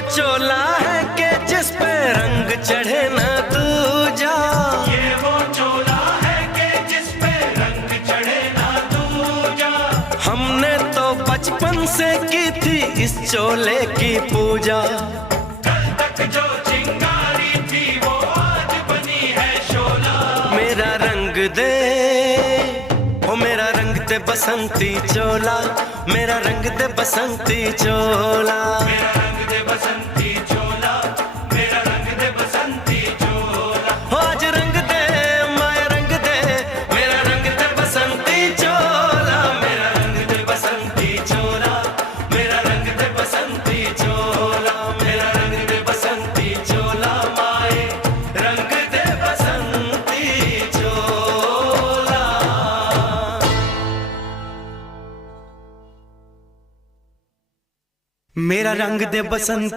चोला है कि जिस पे रंग चढ़े न दूजा। ये वो चोला है कि जिस पे रंग चढ़े न दूजा। हमने तो बचपन से की थी इस चोले की पूजा। कल तक जो चिंगारी थी वो आज बनी है शोला। मेरा रंग दे, ओ मेरा रंग दे बसंती चोला, मेरा रंग दे बसंती चोला। मेरा रंग दे बसंती चोला, मेरा रंग दे बसंती चोला। हो आज रंग दे माया रंग दे, मेरा रंग दे बसंती चोला, मेरा रंग दे बसंती चोला, मेरा रंग दे बसंती चोला, मेरा रंग दे बसंती चोला, माए रंग दे बसंती चोला। मेरा रंग दे बसंती